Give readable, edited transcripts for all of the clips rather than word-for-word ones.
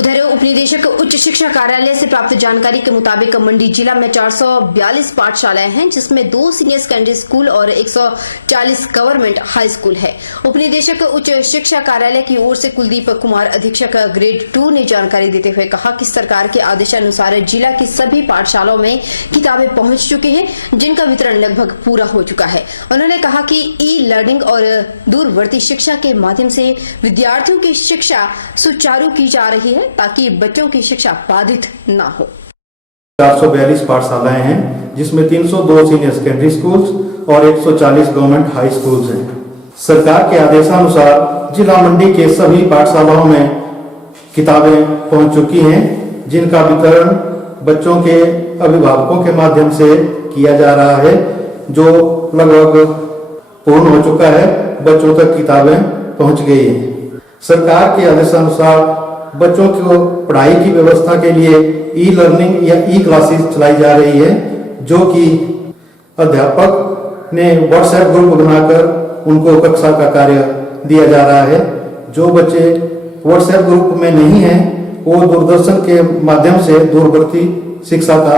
उधर उपनिदेशक उच्च शिक्षा कार्यालय से प्राप्त जानकारी के मुताबिक मंडी जिला में 442 पाठशालाएं हैं, जिसमें 2 सीनियर सेकेंडरी स्कूल और 140 गवर्नमेंट हाई स्कूल है। उपनिदेशक उच्च शिक्षा कार्यालय की ओर से कुलदीप कुमार अधीक्षक ग्रेड 2 ने जानकारी देते हुए कहा कि सरकार के आदेशानुसार जिला की सभी पाठशालाओं में किताबें पहुंच चुकी हैं, जिनका वितरण लगभग पूरा हो चुका है। उन्होंने कहा कि ई लर्निंग और दूरवर्ती शिक्षा के माध्यम से विद्यार्थियों की शिक्षा सुचारू की जा रही है ताकि बच्चों की शिक्षा बाधित न हो। 442 पाठशालाएं हैं, जिसमें 302 सीनियर सेकेंडरी स्कूल्स और 140 गवर्नमेंट हाई स्कूल्स हैं। सरकार के आदेशानुसार जिला मंडी के सभी पाठशालाओं में किताबें पहुंच चुकी हैं, जिनका वितरण बच्चों के अभिभावकों के माध्यम से किया जा रहा है, जो लगभग पूर्ण हो चुका है। बच्चों तक किताबें पहुंच गई हैं। सरकार के आदेशानुसार बच्चों को पढ़ाई की व्यवस्था के लिए ई लर्निंग या ई क्लासेस चलाई जा रही है, जो कि अध्यापक ने व्हाट्सएप ग्रुप बनाकर उनको कक्षा का कार्य दिया जा रहा है। जो बच्चे व्हाट्सएप ग्रुप में नहीं हैं, वो दूरदर्शन के माध्यम से दूरवर्ती शिक्षा का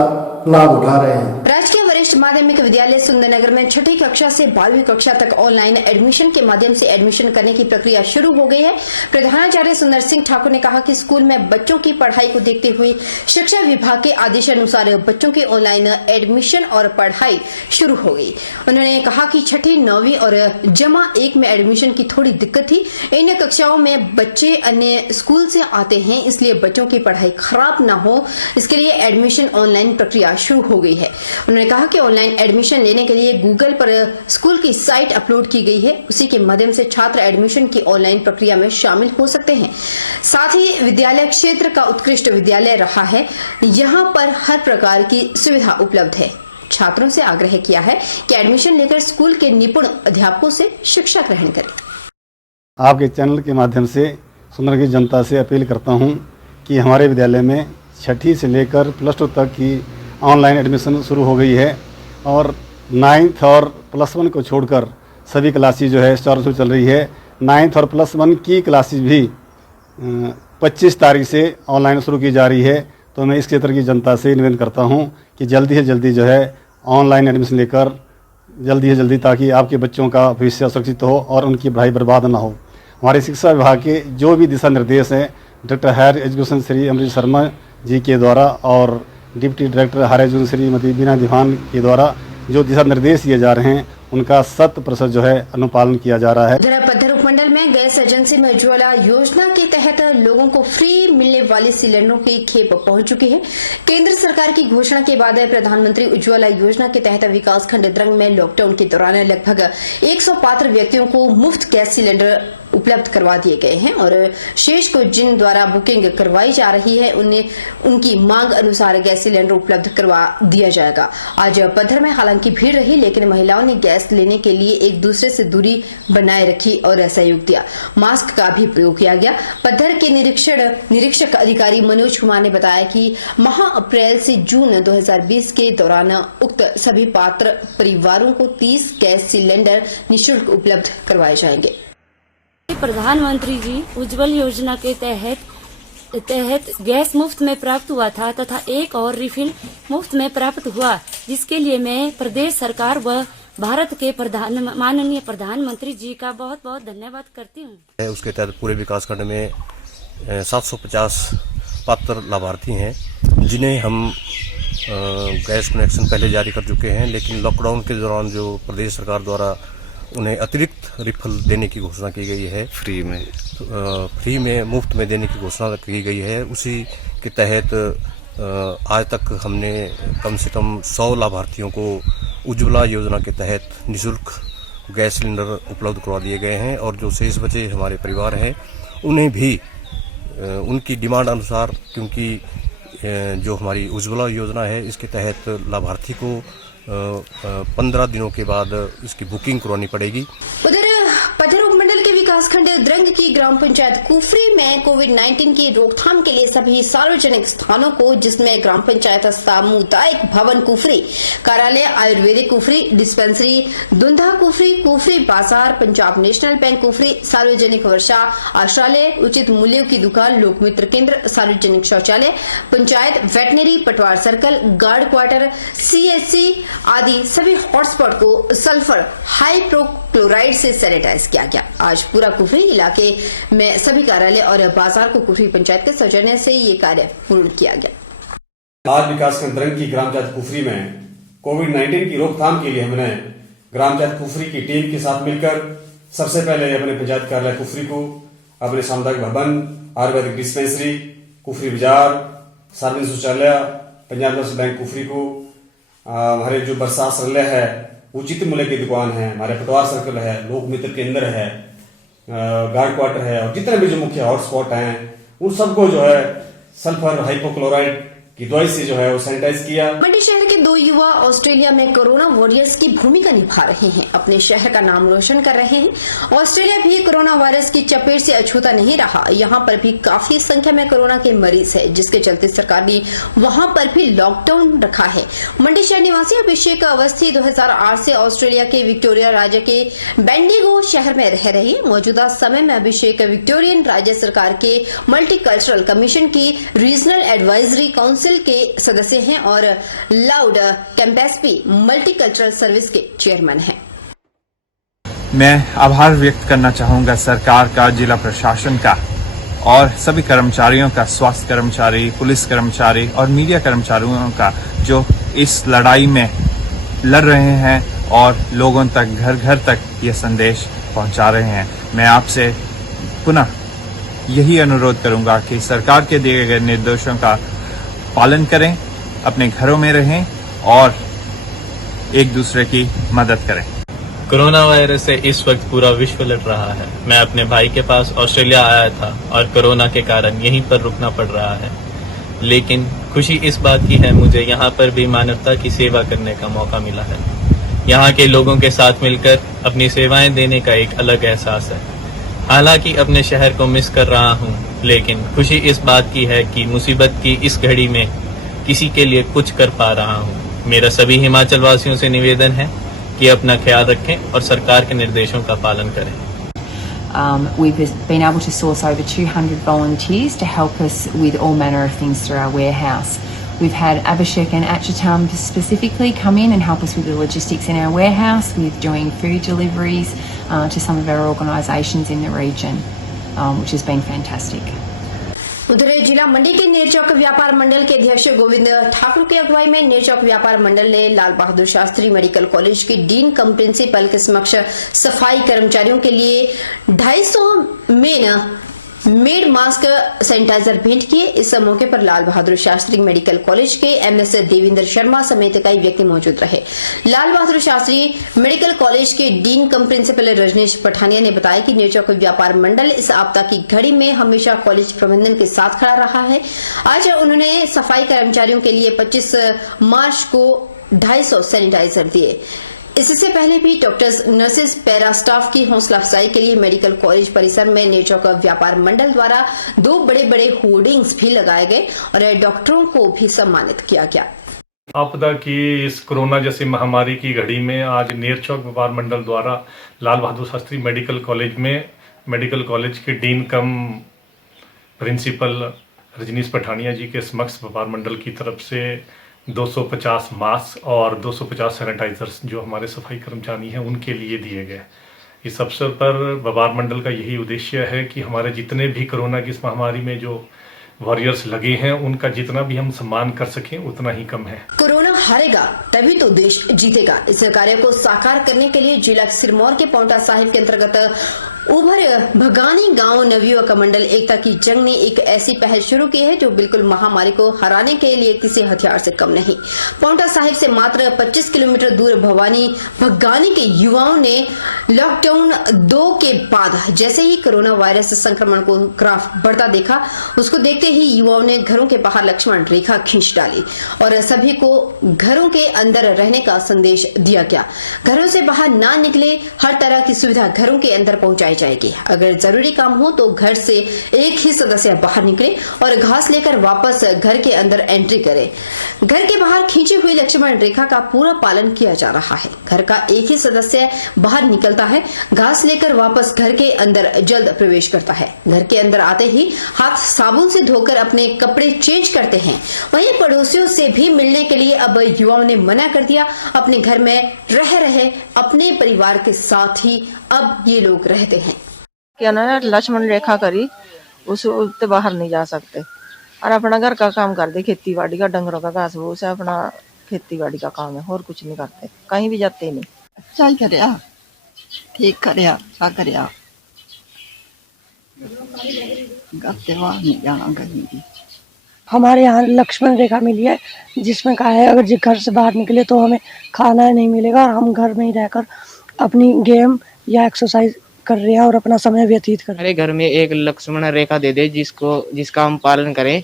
लाभ उठा रहे हैं। राजकीय वरिष्ठ माध्यमिक विद्यालय सुंदरनगर में 6ठी कक्षा से 12वीं कक्षा तक ऑनलाइन एडमिशन के माध्यम से एडमिशन करने की प्रक्रिया शुरू हो गई है। प्रधानाचार्य सुंदर सिंह ठाकुर ने कहा कि स्कूल में बच्चों की पढ़ाई को देखते हुए शिक्षा विभाग के आदेशानुसार बच्चों के ऑनलाइन एडमिशन और पढ़ाई शुरू हो गई। उन्होंने कहा कि 6ठी, 9वीं और जमा 1 में एडमिशन की थोड़ी दिक्कत थी। इन कक्षाओं में बच्चे अन्य स्कूल से आते हैं, इसलिए बच्चों की पढ़ाई खराब न हो, इसके लिए एडमिशन ऑनलाइन प्रक्रिया शुरू हो गई है। उन्होंने कहा कि ऑनलाइन एडमिशन लेने के लिए गूगल पर स्कूल की साइट अपलोड की गई है, उसी के माध्यम से छात्र एडमिशन की ऑनलाइन प्रक्रिया में शामिल हो सकते हैं। साथ ही विद्यालय क्षेत्र का उत्कृष्ट विद्यालय रहा है, यहाँ पर हर प्रकार की सुविधा उपलब्ध है। छात्रों से आग्रह किया है कि एडमिशन लेकर स्कूल के निपुण अध्यापकों से शिक्षा ग्रहण करें। आपके चैनल के माध्यम से सुंदर की जनता से अपील करता हूँ कि हमारे विद्यालय में 6ठी से लेकर +2 तक की ऑनलाइन एडमिशन शुरू हो गई है और 9th और +1 को छोड़कर सभी क्लासेस जो है चालू चल रही है। 9th और +1 की क्लासेस भी 25 तारीख से ऑनलाइन शुरू की जा रही है। तो मैं इस क्षेत्र की जनता से निवेदन करता हूं कि जल्दी से जल्दी जो है ऑनलाइन एडमिशन लेकर जल्दी से जल्दी, ताकि आपके बच्चों का भविष्य सुरक्षित हो और उनकी पढ़ाई बर्बाद ना हो। हमारे शिक्षा विभाग के जो भी दिशा निर्देश हैं doctor higher education Shri Amrit Sharma ji के द्वारा और deputy director higher education Shrimati Bina Diwan के द्वारा जो दिशा निर्देश दिए जा रहे हैं, उनका 100% जो है अनुपालन किया जा रहा है। पद्धर उपमंडल में गैस एजेंसी में उज्ज्वला योजना के तहत लोगों को फ्री मिलने वाले सिलेंडरों की खेप पहुंच चुकी है। केंद्र सरकार की घोषणा के बाद प्रधानमंत्री उज्ज्वला योजना के तहत विकास खंड द्रंग में लॉकडाउन के दौरान लगभग 100 पात्र व्यक्तियों को मुफ्त गैस सिलेंडर उपलब्ध करवा दिए गए हैं और शेष को जिन द्वारा बुकिंग करवाई जा रही है उन्हें उनकी मांग अनुसार गैस सिलेंडर उपलब्ध करवा दिया जाएगा। आज पद्धर में हालांकि भीड़ रही, लेकिन महिलाओं ने गैस लेने के लिए एक दूसरे से दूरी बनाए रखी और सहयोग दिया। मास्क का भी प्रयोग किया गया। पद्धर के निरीक्षक अधिकारी मनोज कुमार ने बताया कि माह अप्रैल से जून 2020 के दौरान उक्त सभी पात्र परिवारों को 30 गैस सिलेंडर निःशुल्क उपलब्ध करवाए जाएंगे। प्रधानमंत्री जी उज्ज्वल योजना के तहत गैस मुफ्त में प्राप्त हुआ था तथा एक और रिफिल मुफ्त में प्राप्त हुआ, जिसके लिए मैं प्रदेश सरकार व भारत के माननीय प्रधानमंत्री जी का बहुत बहुत धन्यवाद करती हूँ। उसके तहत पूरे विकास खंड में 750 पात्र लाभार्थी हैं, जिन्हें हम गैस कनेक्शन पहले जारी कर चुके हैं, लेकिन लॉकडाउन के दौरान जो प्रदेश सरकार द्वारा उन्हें अतिरिक्त रिफिल देने की घोषणा की गई है, फ्री में मुफ्त में देने की घोषणा की गई है। उसी के तहत आज तक हमने कम से कम 100 लाभार्थियों को उज्ज्वला योजना के तहत निःशुल्क गैस सिलेंडर उपलब्ध करवा दिए गए हैं और जो शेष बचे हमारे परिवार हैं उन्हें भी उनकी डिमांड अनुसार, क्योंकि जो हमारी उज्ज्वला योजना है इसके तहत लाभार्थी को 15 दिनों के बाद इसकी बुकिंग करवानी पड़ेगी। उधर पथर उपमंडल के विकासखंड द्रंग की ग्राम पंचायत कुफरी में कोविड-19 की रोकथाम के लिए सभी सार्वजनिक स्थानों को, जिसमें ग्राम पंचायत सामुदायिक भवन कुफरी, कार्यालय आयुर्वेदिक कुफरी, डिस्पेंसरी दुंधा कुफरी, कुफरी बाजार, पंजाब नेशनल बैंक कुफरी, सार्वजनिक वर्षा आश्रालय, उचित मूल्यों की दुकान, लोकमित्र केंद्र, सार्वजनिक शौचालय, पंचायत वेटनरी, पटवार सर्कल, गार्ड क्वार्टर, सीएससी आदि सभी हॉटस्पॉट को सल्फर हाइड्रोक्लोराइड से सैनिटाइज किया गया। आज पूरा कुफरी इलाके में सभी कार्यालय और बाजार को कुफरी पंचायत के सौजन्य से ये कार्य पूर्ण किया गया। आज विकासखंड द्रंग की ग्राम पंचायत कुफरी में कोविड-19 की रोकथाम के लिए हमने ग्राम पंचायत कुफरी की टीम के साथ मिलकर सबसे पहले अपने पंचायत कार्यालय कुफरी को, अपने सामुदायिक भवन, आयुर्वेदिक डिस्पेंसरी, कुफरी बाजार, सार्वजनिक शौचालय, पंजाब नेशनल बैंक कुफरी को, हमारे जो वर्षा आश्रय है, उचित मूल्य की दुकान है, हमारे पटवार सर्कल है, लोक मित्र केंद्र है, गार्ड क्वार्टर है और जितने भी जो मुख्य हॉटस्पॉट हैं उन सबको जो है सल्फर हाइपोक्लोराइड की दवाई से जो है वो सैनिटाइज किया। मंडी शहर के 2 युवा ऑस्ट्रेलिया में कोरोना वॉरियर्स की भूमिका निभा रहे हैं, अपने शहर का नाम रोशन कर रहे हैं। ऑस्ट्रेलिया भी कोरोना वायरस की चपेट से अछूता नहीं रहा। यहाँ पर भी काफी संख्या में कोरोना के मरीज है, जिसके चलते सरकार ने वहाँ पर भी लॉकडाउन रखा है। मंडी शहर निवासी अभिषेक अवस्थी 2008 से ऑस्ट्रेलिया के विक्टोरिया राज्य के बेंडिगो शहर में रह रहे हैं। मौजूदा समय में अभिषेक विक्टोरियन राज्य सरकार के मल्टीकल्चरल कमीशन की रीजनल एडवाइजरी काउंसिल के सदस्य हैं और लाउड कैंपेस्पी मल्टीकल्चरल सर्विस के चेयरमैन हैं। मैं आभार व्यक्त करना चाहूंगा सरकार का, जिला प्रशासन का और सभी कर्मचारियों का, स्वास्थ्य कर्मचारी, पुलिस कर्मचारी और मीडिया कर्मचारियों का, जो इस लड़ाई में लड़ रहे हैं और लोगों तक, घर घर तक ये संदेश पहुंचा रहे हैं। मैं आपसे पुनः यही अनुरोध करूंगा कि सरकार के दिए गए निर्देशों का पालन करें, अपने घरों में रहें और एक दूसरे की मदद करें। कोरोना वायरस से इस वक्त पूरा विश्व लड़ रहा है। मैं अपने भाई के पास ऑस्ट्रेलिया आया था और कोरोना के कारण यहीं पर रुकना पड़ रहा है, लेकिन खुशी इस बात की है मुझे यहाँ पर भी मानवता की सेवा करने का मौका मिला है। यहाँ के लोगों के साथ मिलकर अपनी सेवाएं देने का एक अलग एहसास है। हालांकि अपने शहर को मिस कर रहा हूँ, लेकिन खुशी इस बात की है कि मुसीबत की इस घड़ी में किसी के लिए कुछ कर पा रहा हूँ। मेरा सभी हिमाचल वासियों से निवेदन है कि अपना ख्याल रखें और सरकार के निर्देशों का पालन करें। We've been able to source over 200 volunteers to help us with all manner of things through our warehouse. We've had Abhishek and Achitam specifically come in and help us with the logistics in our warehouse, with doing food deliveries to some of our organisations in the region, which has been fantastic. उधर जिला मंडी के नेरचौक व्यापार मंडल के अध्यक्ष गोविंद ठाकुर की अगुवाई में नेरचौक व्यापार मंडल ने लाल बहादुर शास्त्री मेडिकल कॉलेज के डीन कम प्रिंसिपल के समक्ष सफाई कर्मचारियों के लिए 250 मेड मास्क सैनिटाइजर भेंट किए। इस मौके पर लाल बहादुर शास्त्री मेडिकल कॉलेज के एमएस देवेंद्र शर्मा समेत कई व्यक्ति मौजूद रहे। लाल बहादुर शास्त्री मेडिकल कॉलेज के डीन कम प्रिंसिपल रजनीश पठानिया ने बताया कि नेरचौक व्यापार मंडल इस आपदा की घड़ी में हमेशा कॉलेज प्रबंधन के साथ खड़ा रहा है। आज उन्होंने सफाई कर्मचारियों के लिए 25 मार्च को 250 सैनिटाइजर दिए। इससे पहले भी डॉक्टर्स, नर्सेज, पैरा स्टाफ की हौसला अफजाई के लिए मेडिकल कॉलेज परिसर में नेरचौक व्यापार मंडल द्वारा 2 बड़े-बड़े होर्डिंग्स भी लगाए गए और डॉक्टरों को भी सम्मानित किया गया। आपदा की इस कोरोना जैसी महामारी की घड़ी में आज नेरचौक व्यापार मंडल द्वारा लाल बहादुर शास्त्री मेडिकल कॉलेज में मेडिकल कॉलेज के डीन कम प्रिंसिपल रजनीश पठानिया जी के समक्ष व्यापार मंडल की तरफ से 250 मास्क और 250 सैनिटाइजर्स जो हमारे सफाई कर्मचारी हैं उनके लिए दिए गए। इस अवसर पर व्यापार मंडल का यही उद्देश्य है कि हमारे जितने भी कोरोना की इस महामारी में जो वॉरियर्स लगे हैं उनका जितना भी हम सम्मान कर सकें उतना ही कम है। कोरोना हारेगा तभी तो देश जीतेगा। इस कार्य को साकार करने के लिए जिला सिरमौर के पांवटा साहिब के अंतर्गत उभर भगानी गांव नवयुवक मंडल एकता की जंग ने एक ऐसी पहल शुरू की है जो बिल्कुल महामारी को हराने के लिए किसी हथियार से कम नहीं। पांवटा साहिब से मात्र 25 किलोमीटर दूर भगानी के युवाओं ने लॉकडाउन 2 के बाद जैसे ही कोरोना वायरस संक्रमण को ग्राफ बढ़ता देखा, उसको देखते ही युवाओं ने घरों के बाहर लक्ष्मण रेखा खींच डाली और सभी को घरों के अंदर रहने का संदेश दिया गया। घरों से बाहर ना निकले, हर तरह की सुविधा घरों के अंदर पहुंचाई जाएगी। अगर जरूरी काम हो तो घर से एक ही सदस्य बाहर निकले और घास लेकर वापस घर के अंदर एंट्री करे। घर के बाहर खींची हुई लक्ष्मण रेखा का पूरा पालन किया जा रहा है। घर का एक ही सदस्य बाहर निकलता है, घास लेकर वापस घर के अंदर जल्द प्रवेश करता है। घर के अंदर आते ही हाथ साबुन से धोकर अपने कपड़े चेंज करते हैं। वहीं पड़ोसियों से भी मिलने के लिए अब युवाओं ने मना कर दिया। अपने घर में रह रहे अपने परिवार के साथ ही अब ये लोग रहते हैं। क्या ना लक्ष्मण रेखा करी, उससे बाहर नहीं जा सकते और अपना घर का काम कर दे, खेती बाड़ी का, डंगरों का घास भूस है, अपना खेती बाड़ी का काम है, और कुछ नहीं करते, कहीं भी जाते ही नहीं। अच्छा ही करे, ठीक करे, क्या करे, घर बाहर नहीं जाना कहीं भी। हमारे यहाँ लक्ष्मण रेखा मिली है जिसमें कहा है अगर घर से बाहर निकले तो हमें खाना नहीं मिलेगा और हम घर में ही रहकर अपनी गेम या एक्सरसाइज कर रहे हैं और अपना समय व्यतीत कर रहे हैं। हमारे घर में एक लक्ष्मण रेखा दे दे जिसका हम पालन करें,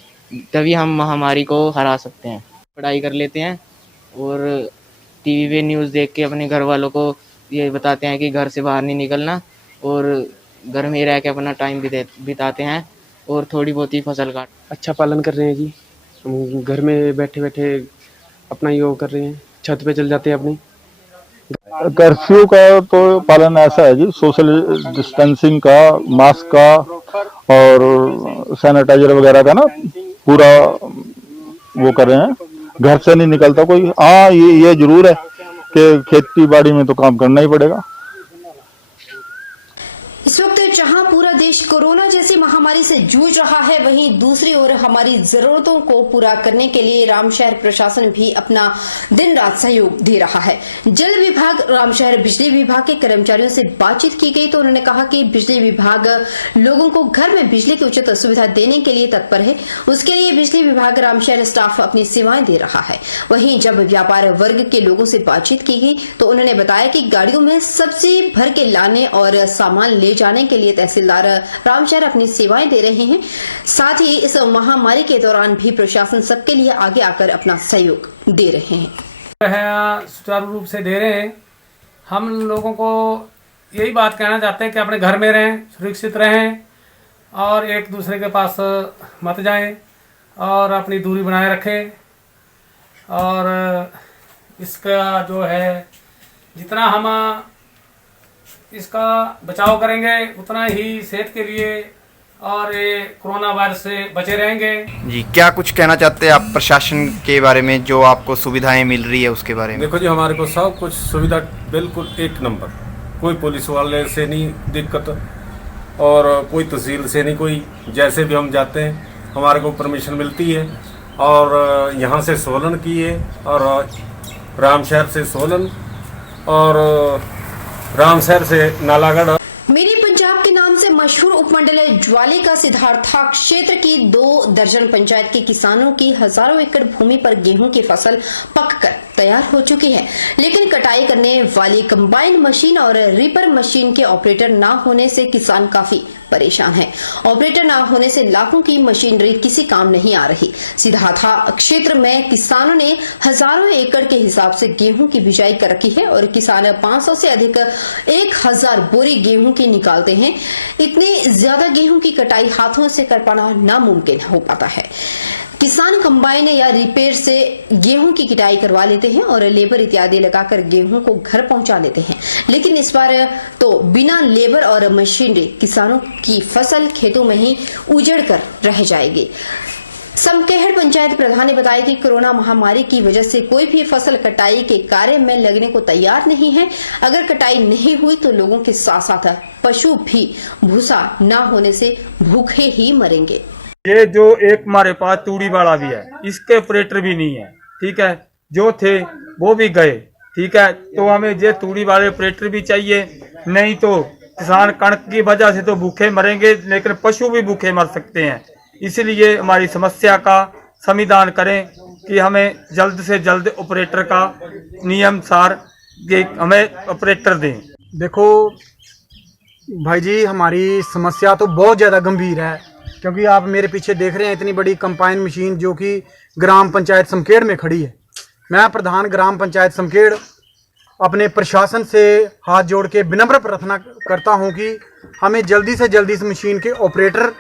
तभी हम महामारी को हरा सकते हैं। पढ़ाई कर लेते हैं और टीवी पे न्यूज़ देख के अपने घर वालों को ये बताते हैं कि घर से बाहर नहीं निकलना और घर में रह के अपना टाइम बिताते हैं और थोड़ी बहुत ही फसल काट। अच्छा पालन कर रहे हैं जी, हम घर में बैठे बैठे अपना योग कर रहे हैं, छत पे चल जाते हैं अपनी। कर्फ्यू का तो पालन ऐसा है जी, सोशल डिस्टेंसिंग का, मास्क का और सैनिटाइजर वगैरह का ना पूरा वो कर रहे हैं। घर से नहीं निकलता कोई। हाँ, ये जरूर है कि खेती बाड़ी में तो काम करना ही पड़ेगा। इस वक्त जहां पूरा देश कोरोना जैसी महामारी से जूझ रहा है, वहीं दूसरी ओर हमारी जरूरतों को पूरा करने के लिए रामशहर प्रशासन भी अपना दिन रात सहयोग दे रहा है। जल विभाग, रामशहर बिजली विभाग के कर्मचारियों से बातचीत की गई तो उन्होंने कहा कि बिजली विभाग लोगों को घर में बिजली की उचित सुविधा देने के लिए तत्पर है। उसके लिए बिजली विभाग रामशहर स्टाफ अपनी सेवाएं दे रहा है। वहीं जब व्यापार वर्ग के लोगों से बातचीत की गई तो उन्होंने बताया कि गाड़ियों में सब्जी भर के लाने और सामान ले जाने के लिए तहसीलदार रामशहर अपनी सेवाएं दे रहे हैं। साथ ही इस महामारी के दौरान भी प्रशासन सबके लिए आगे आकर अपना सहयोग दे रहे हैं। सुचारू रूप से दे रहे हैं। हम लोगों को यही बात कहना चाहते हैं कि अपने घर में रहें, सुरक्षित रहें और एक दूसरे के पास मत जाएं और अपनी दूरी बनाए रखें। और इसका जो है जितना हम इसका बचाव करेंगे उतना ही सेहत के लिए और ये कोरोना वायरस से बचे रहेंगे। जी, क्या कुछ कहना चाहते हैं आप प्रशासन के बारे में, जो आपको सुविधाएं मिल रही है उसके बारे में? देखो जी, हमारे को सब कुछ सुविधा बिल्कुल एक नंबर, कोई पुलिस वाले से नहीं दिक्कत और कोई तहसील से नहीं, कोई जैसे भी हम जाते हैं हमारे को परमिशन मिलती है। और यहाँ से सोलन की है और रामशहर से सोलन और रामशहर से नालागढ़। मिनी पंजाब के नाम से मशहूर उपमंडल ज्वाली का सिद्धार्था क्षेत्र की 2 दर्जन पंचायत के किसानों की हजारों एकड़ भूमि पर गेहूं की फसल पककर तैयार हो चुकी है, लेकिन कटाई करने वाली कंबाइन मशीन और रीपर मशीन के ऑपरेटर न होने से किसान काफी परेशान है। ऑपरेटर न होने से लाखों की मशीनरी किसी काम नहीं आ रही। सिद्धार्था क्षेत्र में किसानों ने हजारों एकड़ के हिसाब से गेहूं की बिजाई कर रखी है और किसान 500 से अधिक 1000 बोरी गेहूं की निकालते हैं। इतने ज्यादा गेहूं की कटाई हाथों से कर पाना नामुमकिन हो पाता है। किसान कंबाइन या रिपेयर से गेहूं की कटाई करवा लेते हैं और लेबर इत्यादि लगाकर गेहूं को घर पहुंचा लेते हैं, लेकिन इस बार तो बिना लेबर और मशीनरी किसानों की फसल खेतों में ही उजड़ कर रह जाएगी। समकेहड़ पंचायत प्रधान ने बताया कि कोरोना महामारी की वजह से कोई भी फसल कटाई के कार्य में लगने को तैयार नहीं है। अगर कटाई नहीं हुई तो लोगों के साथ साथ पशु भी भूसा न होने से भूखे ही मरेंगे। ये जो एक हमारे पास तूड़ी वाला भी है, इसके ऑपरेटर भी नहीं है, ठीक है, जो थे वो भी गए, ठीक है, तो हमें ये तूड़ी वाले ऑपरेटर भी चाहिए, नहीं तो किसान कणक की वजह से तो भूखे मरेंगे, लेकिन पशु भी भूखे मर सकते हैं। इसलिए हमारी समस्या का समाधान करें कि हमें जल्द से जल्द ऑपरेटर का नियम सार हमें ऑपरेटर दें। देखो भाई जी, हमारी समस्या तो बहुत ज़्यादा गंभीर है, क्योंकि आप मेरे पीछे देख रहे हैं इतनी बड़ी कंबाइन मशीन जो कि ग्राम पंचायत समखेड़ में खड़ी है। मैं प्रधान ग्राम पंचायत समखेड़ अपने प्रशासन से हाथ जोड़ के विनम्र प्रार्थना करता हूं कि हमें जल्दी से जल्दी इस मशीन के ऑपरेटर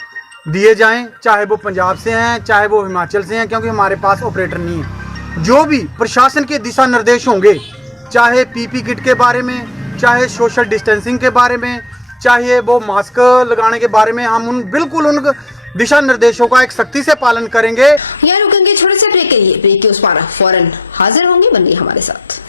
दिए जाएं, चाहे वो पंजाब से हैं चाहे वो हिमाचल से हैं, क्योंकि हमारे पास ऑपरेटर नहीं है। जो भी प्रशासन के दिशा निर्देश होंगे, चाहे पीपी किट के बारे में, चाहे सोशल डिस्टेंसिंग के बारे में, चाहे वो मास्क लगाने के बारे में, हम उन दिशा निर्देशों का एक सख्ती से पालन करेंगे। यहाँ रुकेंगे छोटे से ब्रेक के लिए। ब्रेक के उस पार फौरन हाजिर होंगे, बनिए हमारे साथ।